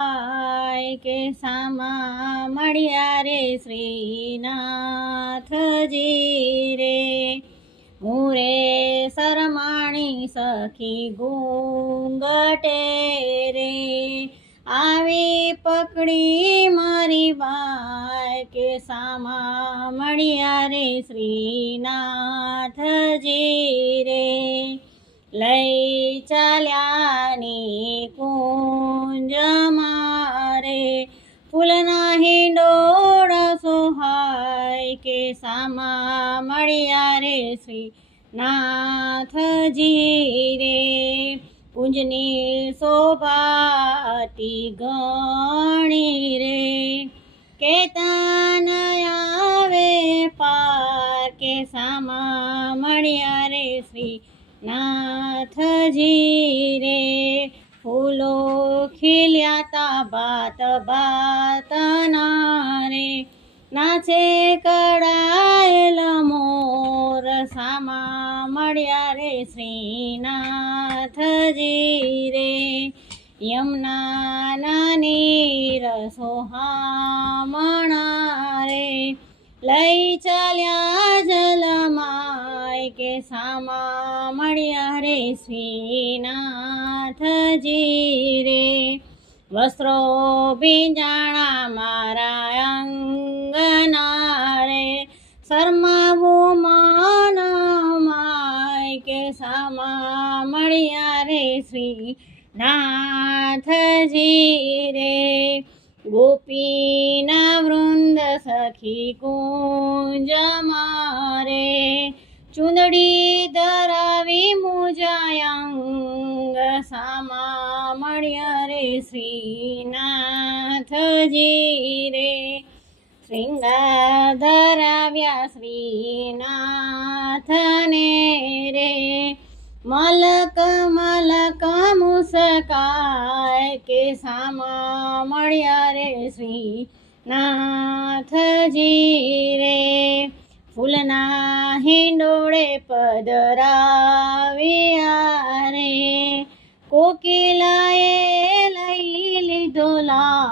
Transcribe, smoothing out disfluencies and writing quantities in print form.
કે સામા મળ્યા રે શ્રીનાથજી રે. હું રે શરમાણી સખી ઘૂંઘટે રે, આવી પકડી મારી બાય કે સામા મળ્યા રે શ્રીનાથજી રે. લઈ ચાલ્યાની કુંજ મારે, ફૂલના હિંડોળ સોહાય કે સામા મળ્યા રે શ્રીનાથજી રે. કુંજની શોભાતી ઘણી રે, કેતા ન આવે પાર કે સામા મળ્યા રે શ્રીનાથજી રે. ફૂલો ખીલ્યાતા બાત બાતના રે, નાચે કડાયેલ મોર સામા મળ્યા રે શ્રીનાથજી રે. યમુના નીર સોહામણા રે, લઈ ચાલ્યા જલમાય કે સામા મળ્યા રે શ્રીનાથજી રે. વસ્ત્રો ભીંજાણા મારા અંગના રે, શરમાવું મન માય કે સામા મળ્યા રે શ્રીનાથજી રે. ગોપીના વૃંદ સખી કુંજ મારે, ચૂંદડી ધરાવી મુજાયંગ સામા મળ્યા રે શ્રીનાથજી રે. શ્રીંગાર ધરાવ્યા શ્રીનાથને રે, મલક મલક મુસકાય કે સામા મળ્યા રે શ્રીનાથજી રે. ફૂલના હિંડોળે પધરાવ્યા રે, કોકિલાએ લઈ લીધો લા